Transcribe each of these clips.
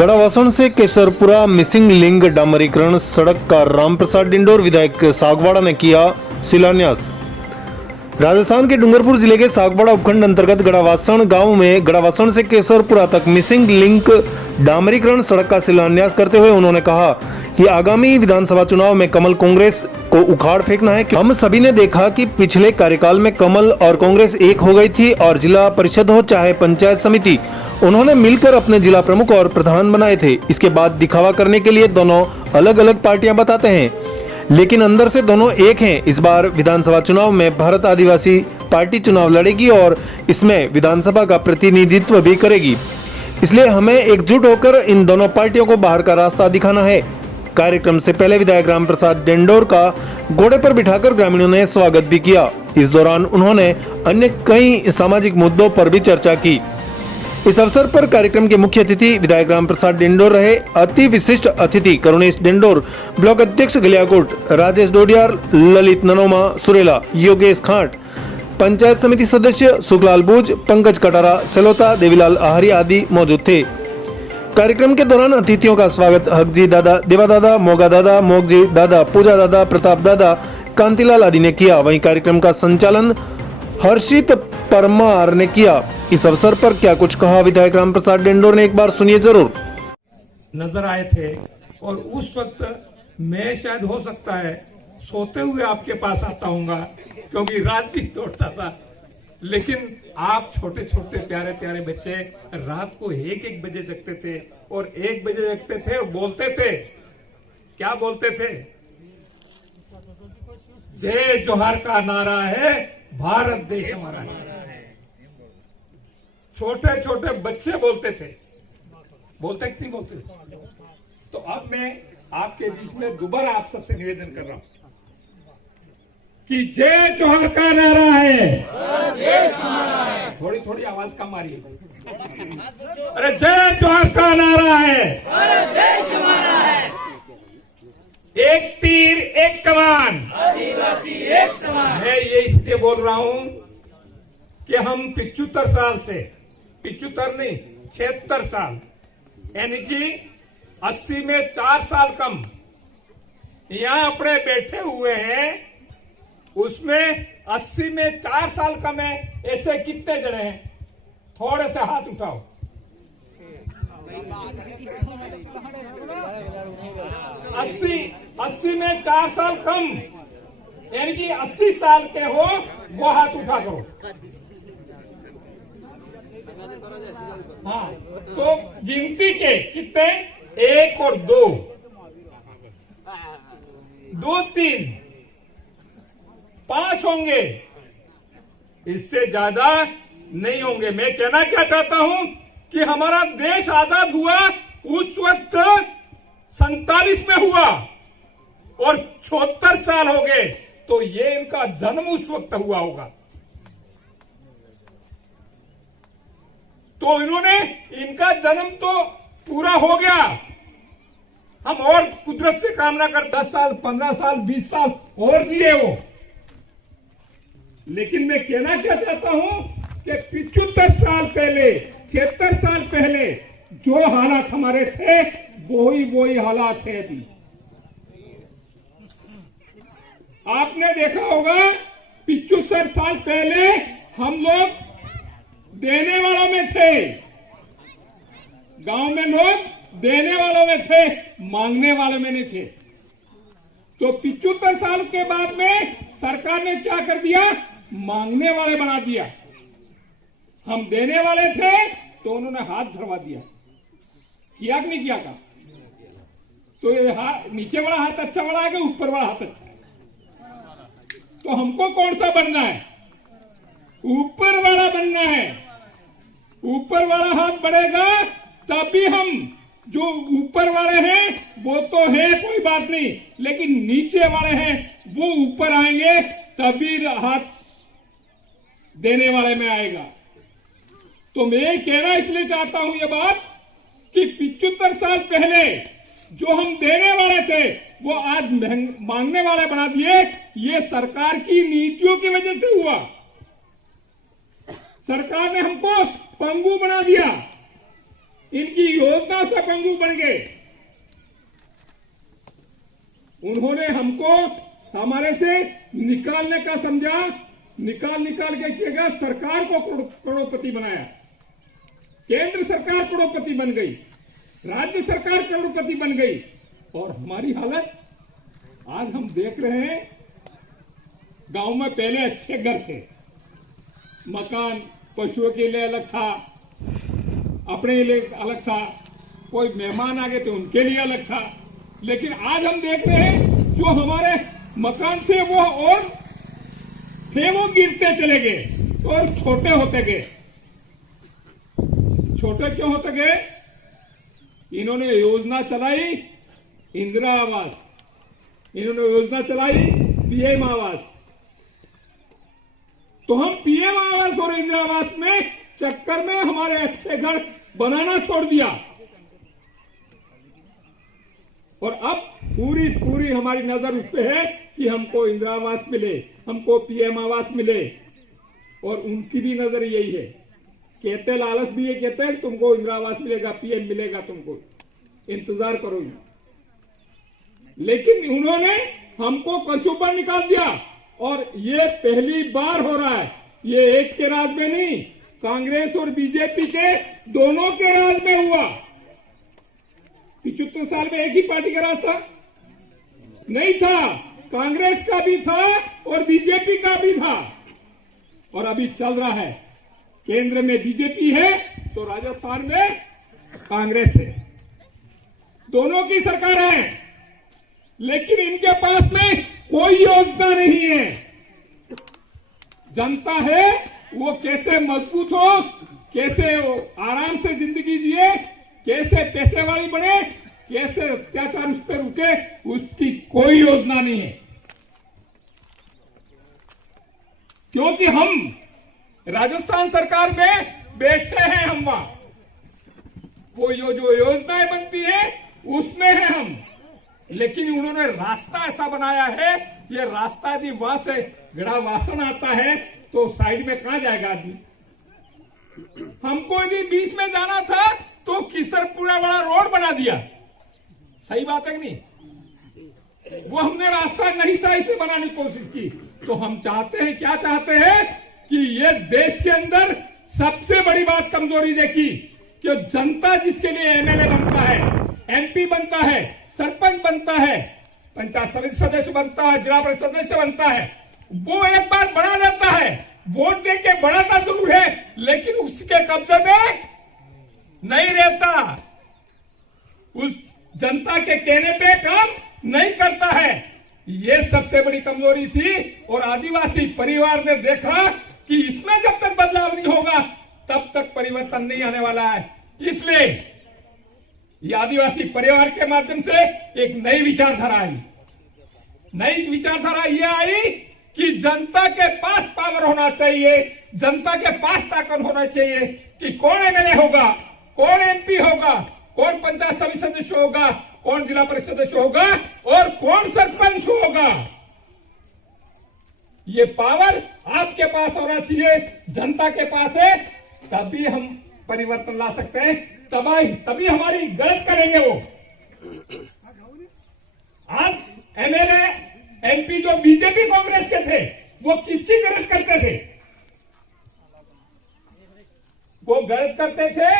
गढ़ावासण से Kesarpura missing link डामरीकरण सड़क का रामप्रसाद डिंडोर विधायक सागवाड़ा ने किया शिलान्यास। राजस्थान के डूंगरपुर जिले के सागवाड़ा उपखंड अंतर्गत गढ़ावासण गांव में गढ़ावासण से केसरपुरा तक मिसिंग लिंक डामरीकरण सड़क का शिलान्यास करते हुए उन्होंने कहा कि आगामी विधानसभा चुनाव में कमल कांग्रेस को उखाड़ फेंकना है। हम सभी ने देखा कि पिछले कार्यकाल में कमल और कांग्रेस एक हो गई थी और जिला परिषद हो चाहे पंचायत समिति, उन्होंने मिलकर अपने जिला प्रमुख और प्रधान बनाए थे। इसके बाद दिखावा करने के लिए दोनों अलग अलग पार्टियां बताते हैं, लेकिन अंदर से दोनों एक हैं। इस बार विधानसभा चुनाव में भारत आदिवासी पार्टी चुनाव लड़ेगी और इसमें विधानसभा का प्रतिनिधित्व भी करेगी, इसलिए हमें एकजुट होकर इन दोनों पार्टियों को बाहर का रास्ता दिखाना है। कार्यक्रम से पहले विधायक रामप्रसाद डिंडोर का घोड़े पर बिठाकर ग्रामीणों ने स्वागत भी किया। इस दौरान उन्होंने अन्य कई सामाजिक मुद्दों पर भी चर्चा की। इस अवसर पर कार्यक्रम के मुख्य अतिथि विधायक रामप्रसाद डिंडोर रहे। अति विशिष्ट अतिथि करुणेश डिंडोर, ब्लॉक अध्यक्ष गलियाकोट, राजेश डोडियार, ललित ननोमा सुरेला, योगेश खांट, पंचायत समिति सदस्य सुखलाल बूज, पंकज कटारा, सेलोता, देवीलाल आहारी आदि मौजूद थे। कार्यक्रम के दौरान अतिथियों का स्वागत हकजी दादा, देवा दादा, मोगा दादा, मोगजी दादा, पूजा दादा, प्रताप दादा, कांतिलाल आदि ने किया। वहीं कार्यक्रम का संचालन हर्षित परमार ने किया। इस अवसर पर क्या कुछ कहा विधायक रामप्रसाद डिंडोर ने, एक बार सुनिए जरूर। नजर आए थे और उस वक्त मैं शायद हो सकता है सोते हुए आपके पास आता हूँगा, क्योंकि रात दिन दौड़ता था। लेकिन आप छोटे छोटे प्यारे प्यारे बच्चे रात को एक बजे जगते थे और 1 बजे जगते थे और बोलते थे, क्या बोलते थे? जय जोहार का नारा है, भारत देश हमारा है। छोटे छोटे बच्चे बोलते थे, बोलते कि नहीं बोलते? तो अब मैं आपके बीच में दोबारा आप सबसे निवेदन कर रहा हूं कि जय जोहार का नारा है, भारत देश हमारा है। थोड़ी थोड़ी आवाज कम आ रही है। अरे जय जोहार का नारा है, भारत देश हमारा है। एक तीर एक कमान, आदिवासी एक समान। मैं ये इसलिए बोल रहा हूं कि हम 75 साल से, 75 नहीं 76 साल, यानी कि 80 में 4 साल कम यहां अपने बैठे हुए हैं। उसमें 80 में 4 साल कम है। ऐसे कितने जने हैं? थोड़े से हाथ उठाओ। 80 में 4 साल कम, यानी कि 80 साल के हो वो हाथ उठा करो। हाँ, तो गिनती के कितने? 1 और 2, 2, 3, 5 होंगे, इससे ज्यादा नहीं होंगे। मैं कहना क्या चाहता हूं कि हमारा देश आजाद हुआ उस वक्त 47 में हुआ और 76 साल हो गए, तो ये इनका जन्म उस वक्त हुआ होगा। तो इन्होंने, इनका जन्म तो पूरा हो गया। हम और कुदरत से कामना कर 10 साल, 15 साल, 20 साल और जिए वो। लेकिन मैं कहना क्या चाहता हूं कि 75 साल पहले, 76 साल पहले जो हालात हमारे थे वही हालात है अभी। आपने देखा होगा 75 साल पहले हम लोग देने वालों में थे, गांव में लोग देने वालों में थे, मांगने वालों में नहीं थे। तो 75 साल के बाद में सरकार ने क्या कर दिया? मांगने वाले बना दिया। हम देने वाले थे तो उन्होंने हाथ धरवा दिया। किया कि नहीं किया का? तो ये नीचे वाला हाथ अच्छा वाला है कि ऊपर वाला हाथ अच्छा है? तो हमको कौन सा बनना है? ऊपर वाला बनना है। ऊपर वाला हाथ बढ़ेगा तभी हम, जो ऊपर वाले हैं वो तो है कोई बात नहीं, लेकिन नीचे वाले हैं वो ऊपर आएंगे तभी हाथ देने वाले में आएगा। तो मैं कहना इसलिए चाहता हूं ये बात कि 75 साल पहले जो हम देने वाले थे वो आज मांगने वाले बना दिए। ये सरकार की नीतियों की वजह से हुआ। सरकार ने हमको पंगु बना दिया। इनकी योजना से पंगु बन गए। उन्होंने हमको हमारे से निकालने का समझा, निकाल के किया गया, सरकार को करोड़पति बनाया। केंद्र सरकार करोड़पति बन गई, राज्य सरकार करोड़पति बन गई, और हमारी हालत आज हम देख रहे हैं। गांव में पहले अच्छे घर थे, मकान पशुओं के लिए अलग था, अपने लिए अलग था, कोई मेहमान आ गए थे उनके लिए अलग था। लेकिन आज हम देख रहे हैं जो हमारे मकान थे वो और थे वो गिरते चले गए और छोटे होते गए। छोटे क्यों होते गए? इन्होंने योजना चलाई इंदिरा आवास, इन्होंने योजना चलाई पीएम आवास। तो हम पीएम आवास और इंदिरा आवास में चक्कर में हमारे अच्छे घर बनाना छोड़ दिया, और अब पूरी हमारी नजर उस पे है कि हमको इंदिरा आवास मिले, हमको पीएम आवास मिले। और उनकी भी नजर यही है, कहते लालच भी ये कहते हैं तुमको इंदिरा आवास मिलेगा, पीएम मिलेगा, तुमको इंतजार करो। लेकिन उन्होंने हमको कचूपर निकाल दिया, और ये पहली बार हो रहा है। ये एक के राज में नहीं, कांग्रेस और बीजेपी के दोनों के राज में हुआ। 75 साल में एक ही पार्टी का राज था? नहीं था, कांग्रेस का भी था और बीजेपी का भी था, और अभी चल रहा है। केंद्र में बीजेपी है तो राजस्थान में कांग्रेस है, दोनों की सरकार है। लेकिन इनके पास में कोई योजना नहीं है। जनता है वो कैसे मजबूत हो, कैसे वो आराम से जिंदगी जिए, कैसे पैसे वाली बने, कैसे अत्याचार उस पर रुके, उसकी कोई योजना नहीं है। क्योंकि हम राजस्थान सरकार में बैठे हैं, हम वहां वो जो योजनाएं बनती है उसमें है हम। लेकिन उन्होंने रास्ता ऐसा बनाया है, ये रास्ता यदि वहां से गड़ा वासन आता है तो साइड में कहां जाएगा आदमी? हमको यदि बीच में जाना था तो किसर पूरा बड़ा रोड बना दिया। सही बात है कि नहीं? वो हमने रास्ता नहीं था इसे बनाने की कोशिश की। तो हम चाहते हैं, क्या चाहते हैं कि ये देश के अंदर सबसे बड़ी बात कमजोरी देखी कि जनता जिसके लिए एमएलए बनता है, एमपी बनता है, सरपंच बनता है, पंचायत समिति सदस्य बनता है, जिला परिषद सदस्य बनता है, वो एक बार बना देता है, वोट दे के बढ़ाता जरूर है, लेकिन उसके कब्जे में नहीं रहता, उस जनता के कहने पे काम नहीं करता है। ये सबसे बड़ी कमजोरी थी। और आदिवासी परिवार ने देखा कि इसमें जब तक बदलाव नहीं होगा तब तक परिवर्तन नहीं आने वाला है। इसलिए ये आदिवासी परिवार के माध्यम से एक नई विचारधारा आई। नई विचारधारा ये आई कि जनता के पास पावर होना चाहिए, जनता के पास ताकत होना चाहिए कि कौन एमएलए होगा, कौन एमपी होगा, कौन पंचायत समिति सदस्य होगा, कौन जिला परिषद सदस्य होगा और कौन सरपंच होगा। ये पावर आपके पास होना चाहिए, जनता के पास है, तभी हम परिवर्तन ला सकते हैं, तभी हमारी गरज करेंगे वो। आज एमएलए एमपी जो बीजेपी कांग्रेस के थे वो किसकी गरज करते थे? वो गरज करते थे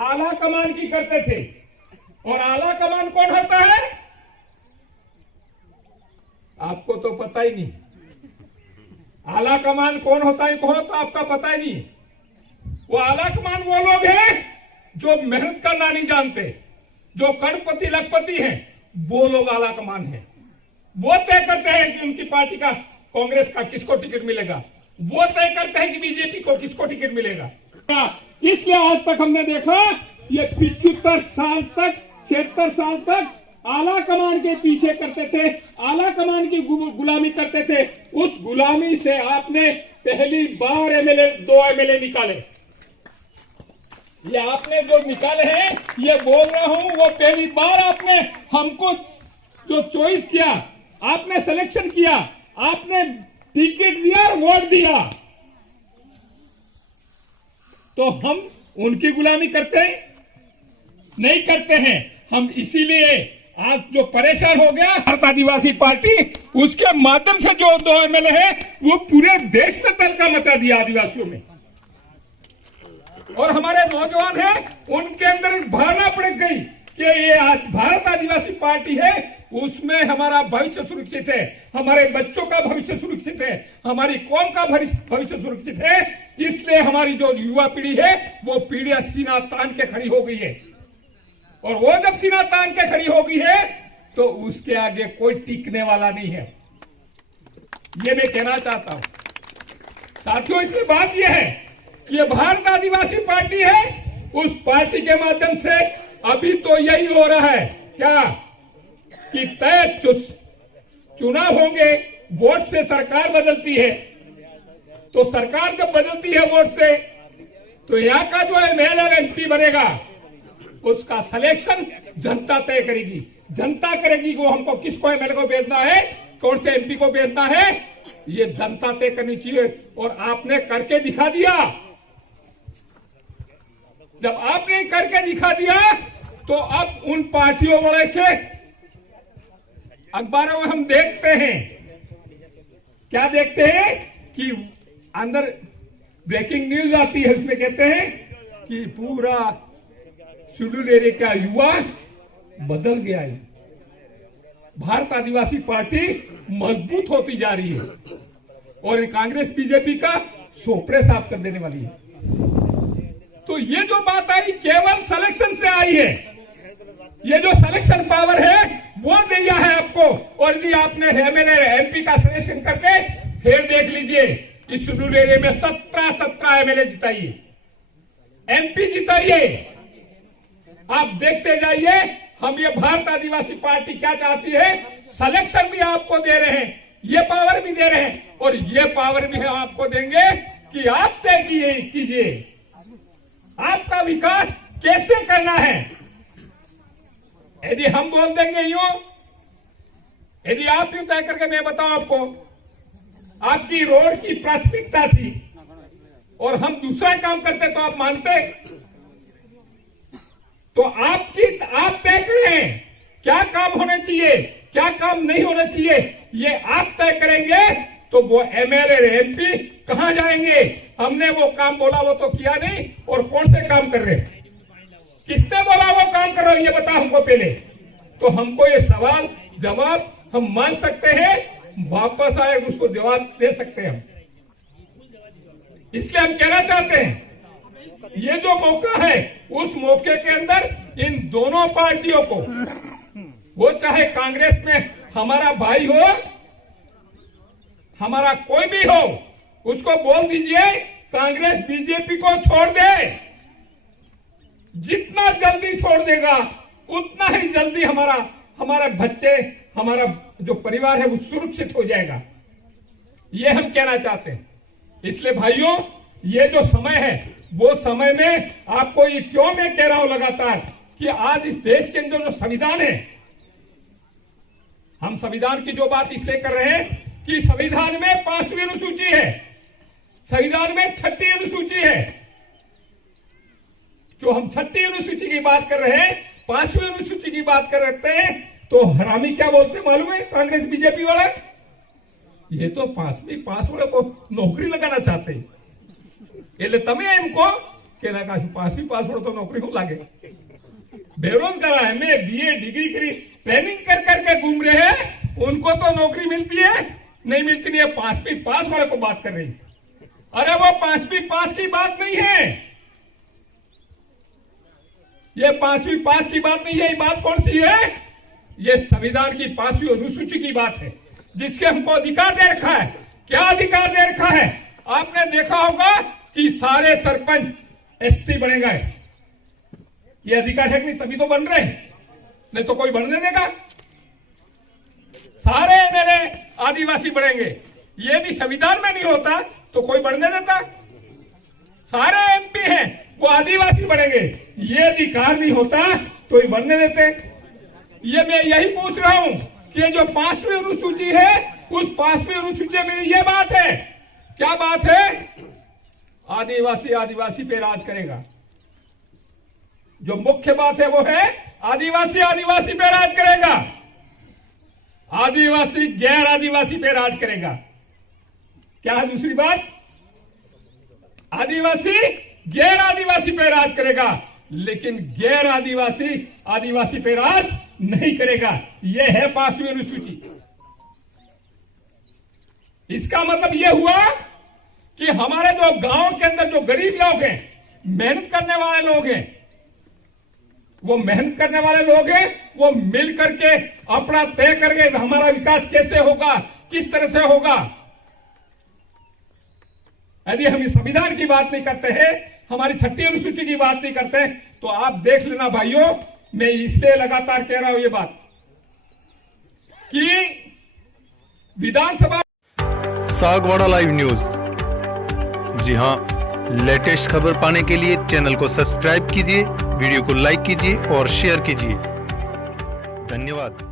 आला कमान की करते थे। और आला कमान कौन होता है? आपको तो पता ही नहीं। आला कमान कौन होता है कहो तो आपका पता ही नहीं। वो आला कमान वो लोग हैं जो मेहनत करना नहीं जानते, जो करोड़पति लखपति हैं, वो लोग आला कमान हैं। वो तय करते हैं कि उनकी पार्टी का, कांग्रेस का किसको टिकट मिलेगा, वो तय करते हैं कि बीजेपी को किसको टिकट मिलेगा। इसलिए आज तक हमने देखा ये 75 साल तक, 76 साल तक आला कमान के पीछे करते थे, आला कमान की गुलामी करते थे। उस गुलामी से आपने पहली बार एमएलए, 2 एमएलए निकाले। ये आपने जो निकाले हैं, ये बोल रहा हूं, वो पहली बार आपने हमको जो चॉइस किया, आपने सिलेक्शन किया, आपने टिकट दिया और वोट दिया, तो हम उनकी गुलामी करते हैं। नहीं करते हैं। हम इसीलिए आज जो परेशान हो गया भारत आदिवासी पार्टी, उसके माध्यम से जो 2 एमएलए है वो पूरे देश में तहलका मचा दिया आदिवासियों में। और हमारे नौजवान हैं, उनके अंदर एक भावना पड़ गई कि ये आज भारत आदिवासी पार्टी है, उसमें हमारा भविष्य सुरक्षित है, हमारे बच्चों का भविष्य सुरक्षित है, हमारी कौम का भविष्य सुरक्षित है। इसलिए हमारी जो युवा पीढ़ी है वो पीढ़ी सीना तान के खड़ी हो गई है। और वो जब सीना तान के खड़ी हो गई है तो उसके आगे कोई टिकने वाला नहीं है, ये मैं कहना चाहता हूं साथियों। इसलिए बात यह है कि ये भारत आदिवासी पार्टी है, उस पार्टी के माध्यम से अभी तो यही हो रहा है क्या कि तय चुनाव होंगे, वोट से सरकार बदलती है। तो सरकार जब बदलती है वोट से, तो यहाँ का जो एमएलए और एमपी बनेगा उसका सिलेक्शन जनता तय करेगी। जनता करेगी वो हमको किसको एमएलए को भेजना है, कौन से एमपी को भेजना है, ये जनता तय करनी चाहिए। और आपने करके दिखा दिया। जब आपने करके दिखा दिया तो अब उन पार्टियों वाले के अखबारों में हम देखते हैं, क्या देखते हैं कि अंदर ब्रेकिंग न्यूज आती है, उसमें कहते हैं कि पूरा शेड्यूल एरिया का युवा बदल गया है। भारत आदिवासी पार्टी मजबूत होती जा रही है और कांग्रेस बीजेपी का सोपड़े साफ कर देने वाली है। तो ये जो बात आई केवल सिलेक्शन से आई है। ये जो सिलेक्शन पावर है वो दिया है आपको। और यदि आपने एमएलए एमपी का सिलेक्शन करके फिर देख लीजिए, इस शेड्यूल एरिया में 17 एमएलए जिताइए, एमपी जिताइए, आप देखते जाइए। हम ये भारत आदिवासी पार्टी क्या चाहती है, सिलेक्शन भी आपको दे रहे हैं, ये पावर भी दे रहे हैं, और ये पावर भी हम आपको देंगे कि आप तय कीजिए आपका विकास कैसे करना है। यदि हम बोल देंगे यूं, यदि आप यूं तय करके, मैं बताऊं आपको, आपकी रोड की प्राथमिकता थी और हम दूसरा काम करते तो आप मानते? तो आप तय करें क्या काम होने चाहिए, क्या काम नहीं होना चाहिए, ये आप तय करेंगे। तो वो एमएलए एमपी कहां जाएंगे? हमने वो काम बोला वो तो किया नहीं, और कौन से काम कर रहे, किसने बोला वो काम कर रहे हो ये बता हमको पहले। तो हमको ये सवाल जवाब हम मान सकते हैं, वापस आए उसको जवाब दे सकते हैं हम। इसलिए हम कहना चाहते हैं ये जो मौका है, उस मौके के अंदर इन दोनों पार्टियों को, वो चाहे कांग्रेस में हमारा भाई हो, हमारा कोई भी हो, उसको बोल दीजिए कांग्रेस बीजेपी को छोड़ दे। जितना जल्दी छोड़ देगा उतना ही जल्दी हमारे बच्चे, हमारा जो परिवार है वो सुरक्षित हो जाएगा। ये हम कहना चाहते हैं। इसलिए भाइयों, ये जो समय है वो समय में आपको ये क्यों मैं कह रहा हूं लगातार कि आज इस देश के अंदर जो संविधान है, हम संविधान की जो बात इसलिए कर रहे हैं कि संविधान में 5वीं अनुसूची है, संविधान में 6ठी अनुसूची है। जो हम 6ठी अनुसूची की बात कर रहे हैं, 5वीं अनुसूची की बात कर रहे हैं, तो हरामी क्या बोलते हैं मालूम है कांग्रेस बीजेपी वाले? ये तो 5वीं पास वाले को नौकरी लगाना चाहते हैं। એટલે તમે એમ કહો કે ના કાશી 5वीं पास वालों तो नौकरी हो लागे। बेरोजगार है, मैं बीए डिग्री करी ट्रेनिंग कर करके घूम रहे हैं, उनको तो नौकरी मिलती है नहीं मिलती नहीं है। 5वीं पास वाले को बात कर रही, अरे वो 5वीं पास की बात नहीं है, ये 5वीं पास की बात नहीं है। ये बात कौन सी है? ये संविधान की 5वीं अनुसूची की बात है, जिसके हमको अधिकार दे रखा है। क्या अधिकार दे रखा है? आपने देखा होगा कि सारे सरपंच एसटी बने गए। ये अधिकार है कि नहीं? तभी तो बन रहे हैं, नहीं तो कोई बनने देगा? सारे मेरे आदिवासी बनेंगे। ये भी संविधान में नहीं होता तो कोई बनने देता? सारे एमपी हैं वो आदिवासी बनेंगे, ये अधिकार नहीं होता तो ये बनने देते? ये मैं यही पूछ रहा हूं कि जो 5वीं अनुसूची है, उस 5वीं अनुसूची में ये बात है। क्या बात है? आदिवासी आदिवासी पे राज करेगा। जो मुख्य बात है वो है आदिवासी आदिवासी पे राज करेगा, आदिवासी गैर आदिवासी पे राज करेगा। क्या है दूसरी बात? आदिवासी गैर आदिवासी पे राज करेगा, लेकिन गैर आदिवासी आदिवासी पे राज नहीं करेगा। यह है 5वीं अनुसूची। इसका मतलब यह हुआ कि हमारे जो गांव के अंदर जो गरीब लोग हैं, मेहनत करने वाले लोग हैं, वो मेहनत करने वाले लोग हैं, वो मिल करके अपना तय करके हमारा विकास कैसे होगा, किस तरह से होगा। यदि हम इस संविधान की बात नहीं करते हैं, हमारी 6ठी अनुसूची की बात नहीं करते, तो आप देख लेना भाइयों, मैं इसलिए लगातार कह रहा हूं ये बात कि विधानसभा सागवाड़ा लाइव न्यूज। जी हां, लेटेस्ट खबर पाने के लिए चैनल को सब्सक्राइब कीजिए, वीडियो को लाइक कीजिए और शेयर कीजिए। धन्यवाद।